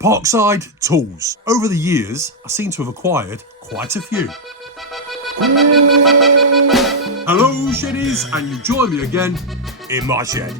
Parkside tools. Over the years, I seem to have acquired quite a few. Hello sheddies, and you join me again in my shed.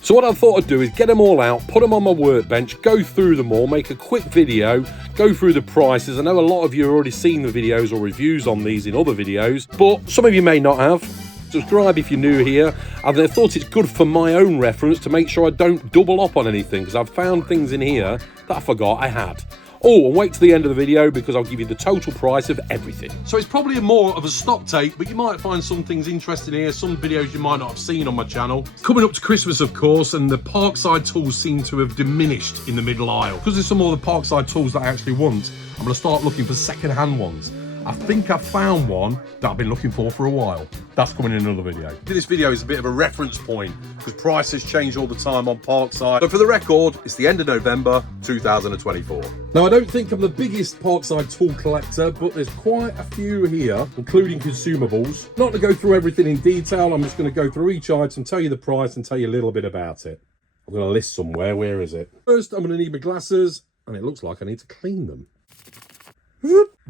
So what I thought I'd do is get them all out, put them on my workbench, go through them all, make a quick video, go through the prices. I know a lot of you have already seen the videos or reviews on these in other videos, but some of you may not have. Subscribe if you're new here, and I thought it's good for my own reference to make sure I don't double up on anything, because I've found things in here that I forgot I had. Oh, and wait to the end of the video because I'll give you the total price of everything. So it's probably more of a stock take, but you might find some things interesting here, some videos you might not have seen on my channel. Coming up to Christmas, of course, and the Parkside tools seem to have diminished in the middle aisle. Because there's some more of the Parkside tools that I actually want, I'm going to start looking for second-hand ones. I think I found one that I've been looking for a while. That's coming in another video. This video is a bit of a reference point because prices change all the time on Parkside. So for the record, it's the end of November 2024. Now, I don't think I'm the biggest Parkside tool collector, but there's quite a few here, including consumables. Not to go through everything in detail, I'm just going to go through each item, tell you the price and tell you a little bit about it. I've got a list somewhere. Where is it? First, I'm going to need my glasses, and it looks like I need to clean them.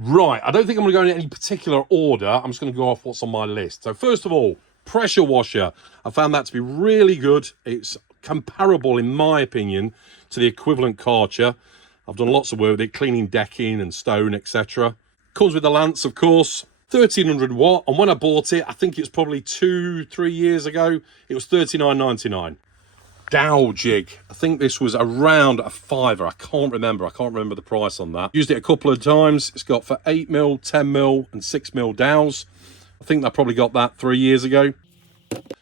Right, I don't think I'm going to go in any particular order. I'm just going to go off what's on my list. So first of all, pressure washer. I found that to be really good. It's comparable, in my opinion, to the equivalent Karcher. I've done lots of work with it, cleaning decking and stone, etc. Comes with the lance, of course. 1300 watt, and when I bought it, I think it's probably 2-3 years ago, it was $39.99. Dowel jig. I think this was around a £5. I can't remember the price on that. Used it a couple of times. It's got for 8mm, 10mm and 6mm dowels. I think I probably got that 3 years ago.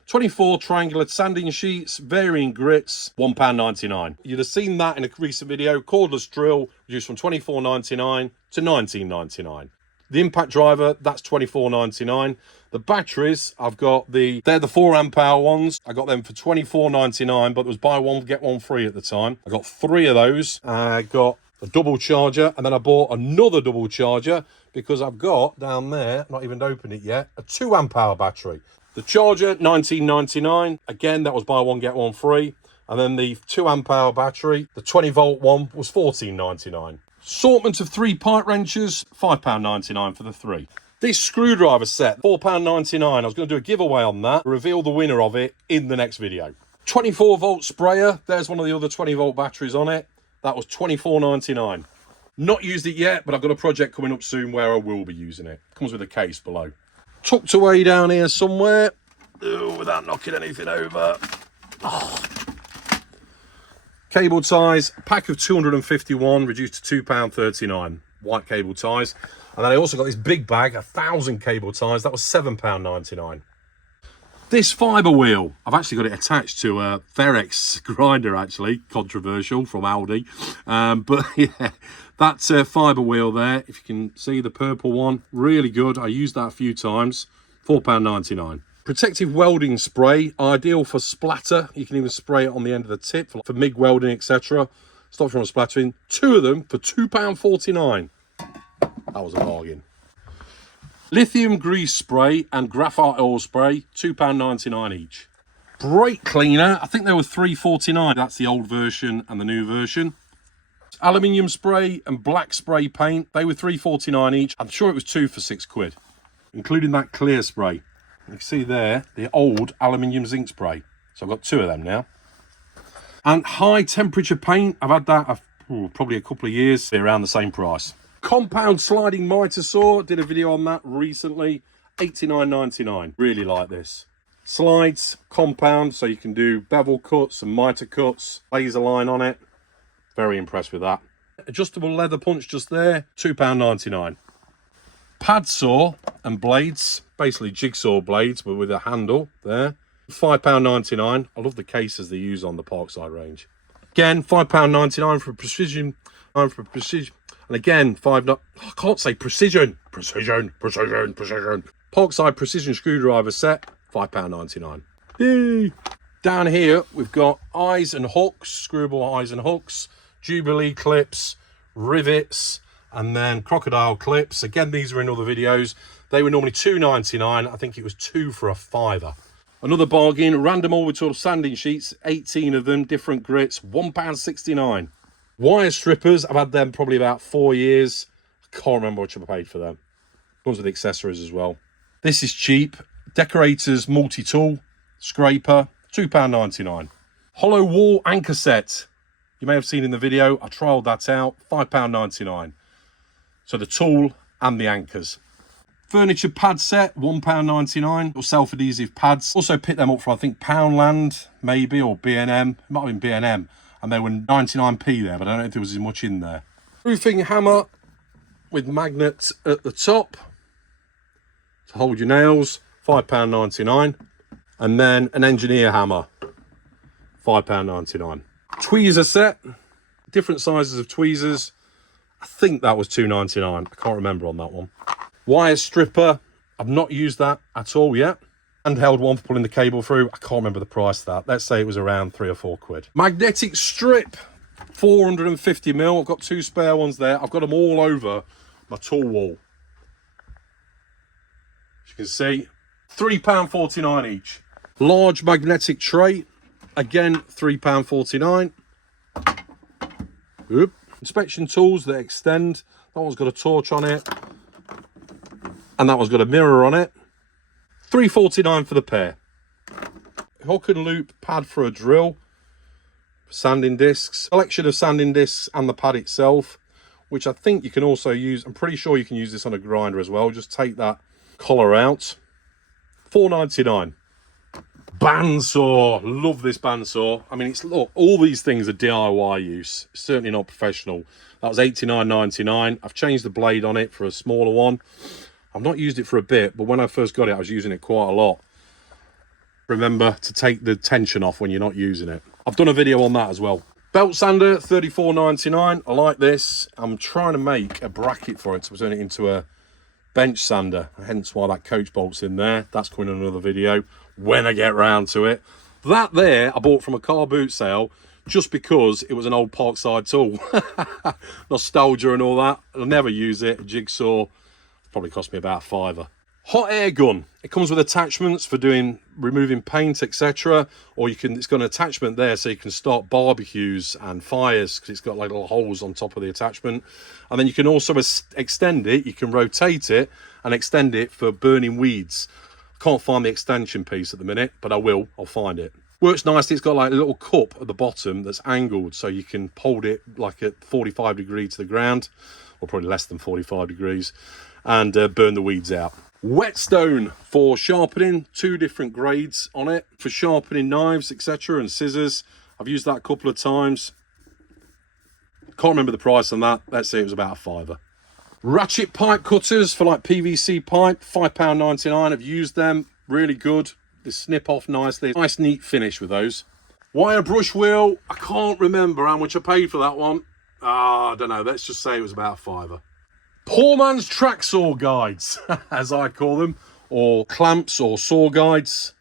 24 triangular sanding sheets, varying grits, £1.99. You'd have seen that in a recent video. Cordless drill reduced from $24.99 to $19.99. The impact driver, that's $24.99. The batteries, they're the 4 amp hour ones. I got them for $24.99, but it was buy one, get one free at the time. I got 3 of those. I got a double charger, and then I bought another double charger because I've got down there, not even opened it yet, a 2 amp hour battery. The charger, $19.99. Again, that was buy one, get one free. And then the 2 amp hour battery, the 20 volt one, was $14.99. Assortment of 3 pipe wrenches, £5.99 for the 3. This screwdriver set, £4.99. I was going to do a giveaway on that, reveal the winner of it in the next video. 24 volt sprayer, there's one of the other 20 volt batteries on it. That was $24.99. Not used it yet, but I've got a project coming up soon where I will be using it. Comes with a case below. Tucked away down here somewhere, without knocking anything over. Oh. Cable ties, a pack of 251 reduced to £2.39. White cable ties. And then I also got this big bag, 1,000 cable ties. That was £7.99. This fibre wheel, I've actually got it attached to a Ferex grinder, actually. Controversial, from Aldi. But yeah, that's a fibre wheel there. If you can see the purple one, really good. I used that a few times. £4.99. Protective welding spray, ideal for splatter. You can even spray it on the end of the tip for MIG welding, etc. Stops from splattering. 2 of them for £2.49. That was a bargain. Lithium grease spray and graphite oil spray, £2.99 each. Brake cleaner, I think they were £3.49. That's the old version and the new version. Aluminium spray and black spray paint, they were £3.49 each. I'm sure it was 2 for £6, including that clear spray. You can see there, the old aluminium zinc spray. So I've got 2 of them now. And high temperature paint, I've had that probably a couple of years, around the same price. Compound sliding mitre saw, did a video on that recently, $89.99. Really like this. Slides, compound, so you can do bevel cuts and mitre cuts, laser line on it. Very impressed with that. Adjustable leather punch just there, £2.99. Pad saw and blades, basically jigsaw blades, but with a handle there. £5.99. I love the cases they use on the Parkside range. Again, £5.99 for precision. And again, I can't say precision. Precision. Parkside precision screwdriver set, £5.99. Yay! Down here, we've got eyes and hooks, screwable eyes and hooks, Jubilee clips, rivets, and then crocodile clips. Again, these are in other videos. They were normally $2.99. I think it was 2 for a £5. Another bargain, random orbital sanding sheets, 18 of them, different grits, £1.69. Wire strippers, I've had them probably about 4 years. I can't remember what I paid for them. Ones with accessories as well. This is cheap. Decorators multi-tool scraper, £2.99. Hollow wall anchor set. You may have seen in the video, I trialled that out, £5.99. So the tool and the anchors. Furniture pad set, £1.99. Or self-adhesive pads. Also picked them up from, I think, Poundland, maybe, or B&M. It might have been B&M. And they were 99p there, but I don't know if there was as much in there. Roofing hammer with magnets at the top to hold your nails, £5.99. And then an engineer hammer, £5.99. Tweezer set, different sizes of tweezers. I think that was £2.99. I can't remember on that one. Wire stripper, I've not used that at all yet. Handheld one for pulling the cable through. I can't remember the price of that. Let's say it was around £3 or £4. Magnetic strip, 450mm. I've got 2 spare ones there. I've got them all over my tool wall. As you can see, £3.49 each. Large magnetic tray, again, £3.49. Oop. Inspection tools that extend. That one's got a torch on it. And that one's got a mirror on it. £3.49 for the pair. Hook and loop pad for a drill. Sanding discs. Collection of sanding discs and the pad itself, which I think you can also use. I'm pretty sure you can use this on a grinder as well. Just take that collar out. £4.99. Bandsaw. Love this bandsaw. I mean, look, all these things are DIY use. Certainly not professional. That was $89.99. I've changed the blade on it for a smaller one. I've not used it for a bit, but when I first got it, I was using it quite a lot. Remember to take the tension off when you're not using it. I've done a video on that as well. Belt sander, $34.99. I like this. I'm trying to make a bracket for it to turn it into a bench sander, hence why that coach bolt's in there. That's coming in another video when I get round to it. That there, I bought from a car boot sale just because it was an old Parkside tool. Nostalgia and all that. I'll never use it. A jigsaw. Probably cost me about £5. Hot air gun. It comes with attachments for removing paint, etc. Or it's got an attachment there so you can start barbecues and fires because it's got like little holes on top of the attachment. And then you can also extend it. You can rotate it and extend it for burning weeds. I can't find the extension piece at the minute, but I will. I'll find it. Works nicely. It's got like a little cup at the bottom that's angled so you can hold it like at 45 degrees to the ground, or probably less than 45 degrees. And burn the weeds out. Whetstone for sharpening, 2 different grades on it for sharpening knives, etc. and scissors. I've used that a couple of times. Can't remember the price on that. Let's say it was about £5. Ratchet pipe cutters for like PVC pipe, £5.99. I've used them, really good. They snip off nicely. Nice neat finish with those. Wire brush wheel, I can't remember how much I paid for that one. I don't know, let's just say it was about £5. Poor man's track saw guides, as I call them, or clamps or saw guides.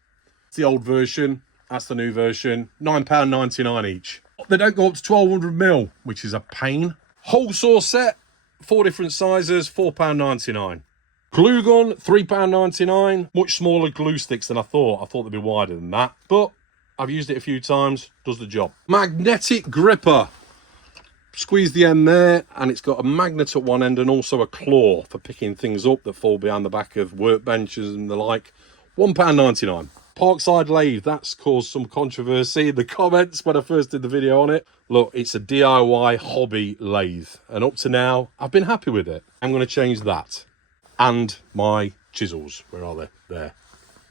It's the old version, that's the new version, £9.99 each. They don't go up to 1200mm, which is a pain. Hole saw set, 4 different sizes, £4.99. Glue gun, £3.99. Much smaller glue sticks than I thought. I thought they'd be wider than that, but I've used it a few times, does the job. Magnetic gripper. Squeeze the end there, and it's got a magnet at one end and also a claw for picking things up that fall behind the back of workbenches and the like. £1.99. Parkside lathe, that's caused some controversy in the comments when I first did the video on it. Look, it's a DIY hobby lathe, and up to now, I've been happy with it. I'm going to change that. And my chisels, where are they? There.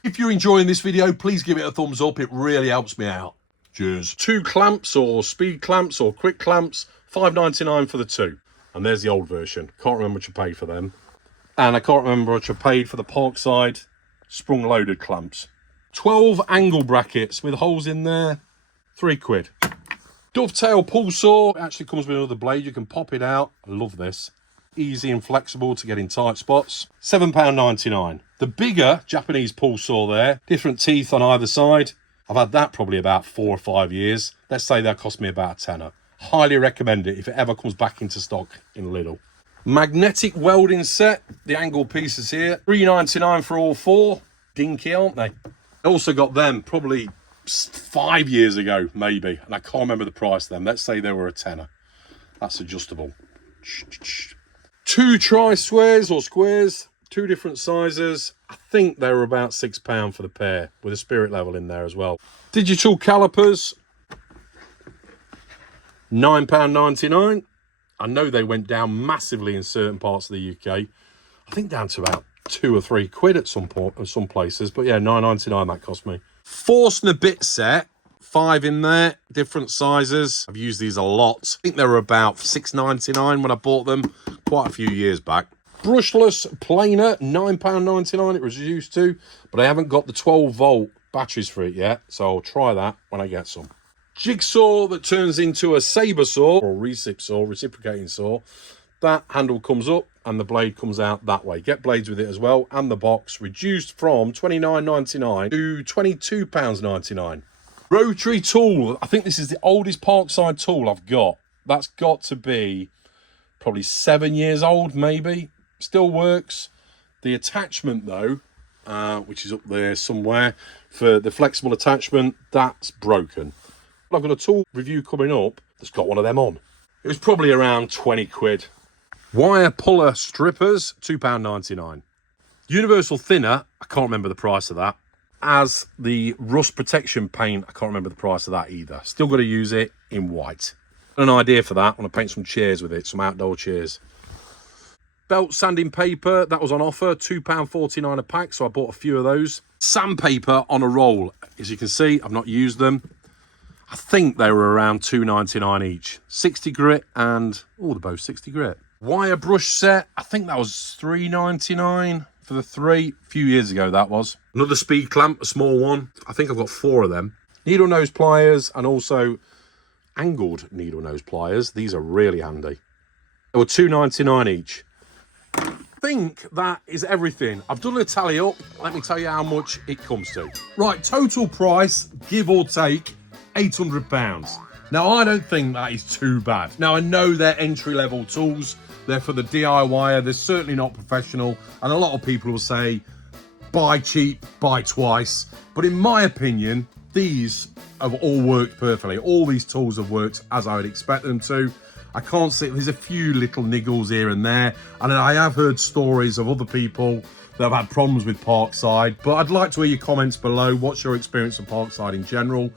If you're enjoying this video, please give it a thumbs up. It really helps me out. Cheers. 2 clamps or speed clamps or quick clamps, £5.99 for the 2. And there's the old version. Can't remember what you paid for them. And I can't remember what you paid for the Parkside sprung loaded clamps. 12 angle brackets with holes in there, £3. Dovetail pull saw. It actually comes with another blade. You can pop it out. I love this. Easy and flexible to get in tight spots. £7.99. The bigger Japanese pull saw there. Different teeth on either side. I've had that probably about 4 or 5 years. Let's say that cost me about a tenner. Highly recommend it if it ever comes back into stock in Lidl. Magnetic welding set. The angle pieces here. £3.99 for all 4. Dinky, aren't they? I also got them probably 5 years ago, maybe. And I can't remember the price then. Let's say they were a tenner. That's adjustable. Two tri-squares or squares, two different sizes. I think they were about £6 for the pair, with a spirit level in there as well. Digital calipers, £9.99. I know they went down massively in certain parts of the UK. I think down to about £2 or £3 at some point, at some places. But yeah, £9.99 that cost me. Forstner bit set, 5 in there, different sizes. I've used these a lot. I think they were about £6.99 when I bought them quite a few years back. Brushless planer, £9.99 it was used to, but I haven't got the 12-volt batteries for it yet, so I'll try that when I get some. Jigsaw that turns into a saber saw or recip saw, reciprocating saw. That handle comes up and the blade comes out that way. Get blades with it as well, and the box reduced from £29.99 to £22.99. Rotary tool. I think this is the oldest Parkside tool I've got. That's got to be probably 7 years old, maybe. Still works. The attachment though, which is up there somewhere, for the flexible attachment, that's broken. I've got a tool review coming up that's got one of them on. It was probably around 20 quid. Wire puller strippers, £2.99. Universal thinner, I can't remember the price of that. As the rust protection paint, I can't remember the price of that either. Still got to use it in white. An idea for that, I want to paint some chairs with it, some outdoor chairs. Belt sanding paper, that was on offer, £2.49 a pack, so I bought a few of those. Sandpaper on a roll. As you can see, I've not used them. I think they were around £2.99 each. 60 grit and, oh, they're both 60 grit. Wire brush set, I think that was £3.99 for the 3. A few years ago that was. Another speed clamp, a small one. I think I've got 4 of them. Needle nose pliers and also angled needle nose pliers. These are really handy. They were £2.99 each. I think that is everything. I've done a tally up. Let me tell you how much it comes to. Right, total price, give or take, £800. Now, I don't think that is too bad. Now, I know they're entry-level tools. They're for the DIYer. They're certainly not professional. And a lot of people will say, buy cheap, buy twice. But in my opinion, these have all worked perfectly. All these tools have worked as I would expect them to. I can't see, there's a few little niggles here and there. And I have heard stories of other people that have had problems with Parkside. But I'd like to hear your comments below. What's your experience of Parkside in general?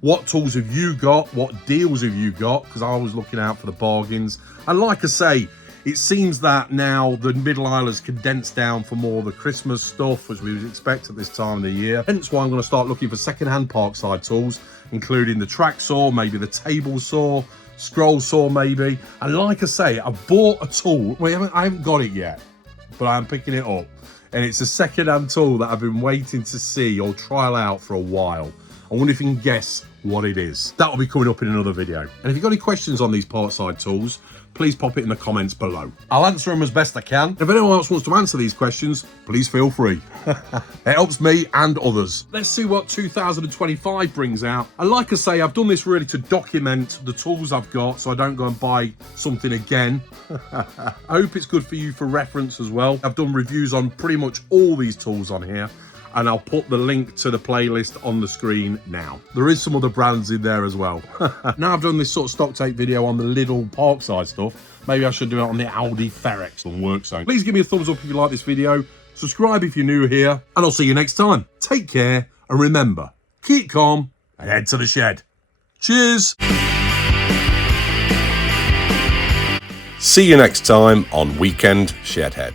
What tools have you got? What deals have you got? Because I was looking out for the bargains. And like I say, it seems that now the middle aisle has condensed down for more of the Christmas stuff, as we would expect at this time of the year. Hence why I'm going to start looking for second-hand Parkside tools, including the track saw, maybe the table saw, scroll saw maybe. And like I say, I bought a tool. Well, I haven't got it yet, but I'm picking it up. And it's a second-hand tool that I've been waiting to see or trial out for a while. I wonder if you can guess what it is. That'll be coming up in another video. And if you've got any questions on these Parkside tools, please pop it in the comments below. I'll answer them as best I can. If anyone else wants to answer these questions, please feel free. It helps me and others. Let's see what 2025 brings out. And like I say, I've done this really to document the tools I've got so I don't go and buy something again. I hope it's good for you for reference as well. I've done reviews on pretty much all these tools on here, and I'll put the link to the playlist on the screen now. There is some other brands in there as well. Now I've done this sort of stock take video on the Lidl Parkside stuff, maybe I should do it on the Aldi Ferex and Workzone. Please give me a thumbs up if you like this video, subscribe if you're new here, and I'll see you next time. Take care, and remember, keep calm and head to the shed. Cheers! See you next time on Weekend Shedhead.